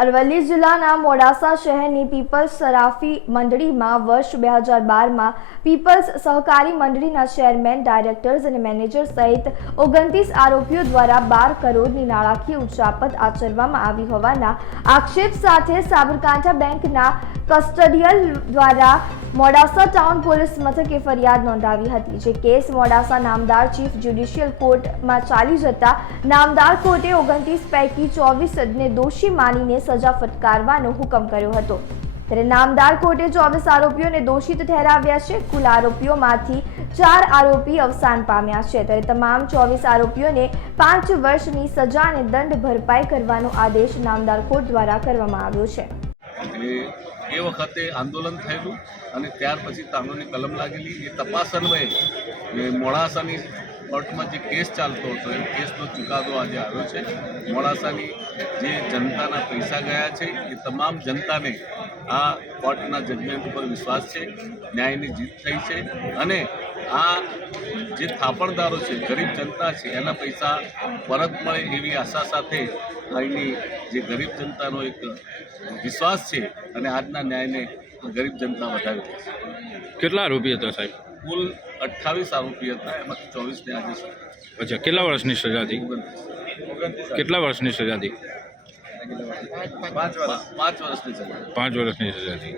અરવલ્લી જિલ્લાના મોડાસા શહેરની પીપલ્સ સરાફી મંડળીમાં વર્ષ બે હજાર બારમાં પીપલ્સ સહકારી મંડળીના ચેરમેન, ડાયરેક્ટર્સ અને મેનેજર સહિત ઓગણત્રીસ આરોપીઓ દ્વારા બાર કરોડની નાણાકીય ઉચાપત આચરવામાં આવી હોવાના આક્ષેપ સાથે સાબરકાંઠા બેંકના કસ્ટડિયલ દ્વારા મોડાસા ટાઉન પોલીસ મથકે ફરિયાદ નોંધાવી હતી જે કેસ મોડાસા નામદાર ચીફ જ્યુડિશિયલ કોર્ટમાં ચાલી જતા નામદાર કોર્ટે ઓગણત્રીસ પૈકી ચોવીસ સદને દોષી માનીને સજા ફટકારવાનો હુકમ કર્યો હતો. ત્યારે નામદાર કોર્ટે ચોવીસ આરોપીઓને દોષિત ઠેરાવ્યા છે. કુલ આરોપીઓમાંથી ચાર આરોપી અવસાન પામ્યા છે. ત્યારે તમામ ચોવીસ આરોપીઓને પાંચ વર્ષની સજા અને દંડ ભરપાઈ કરવાનો આદેશ નામદાર કોર્ટ દ્વારા કરવામાં આવ્યો છે. એ વખતે આંદોલન થયેલું અને ત્યાર પછી તાંડોની કલમ લાગેલી. એ તપાસ અન્વયે મોડાસાની કોર્ટમાં જે કેસ ચાલતો હતો, એ કેસનો ચુકાદો આજે આવ્યો છે. મોડાસાની જે જનતાના પૈસા ગયા છે, એ તમામ જનતાને આ કોર્ટના જજમેન્ટ ઉપર વિશ્વાસ છે, ન્યાયની જીત થઈ છે અને આ જે થાપણદારો છે, ગરીબ જનતા છે, એના પૈસા પરત મળે એવી આશા સાથે અહીંની જે ગરીબ જનતાનો એક વિશ્વાસ છે અને આજના ન્યાયને ગરીબ જનતા વધાવી દેશે કેટલા આરોપી હતા સાહેબ? કુલ અઠ્ઠાવીસ આરોપી હતા. એમાંથી ચોવીસને આજે. અચ્છા કેટલા વર્ષની સજા હતી? કેટલા વર્ષની સજા હતી? પાંચ પાંચ વર્ષની સજા. પાંચ વર્ષની સજા હતી.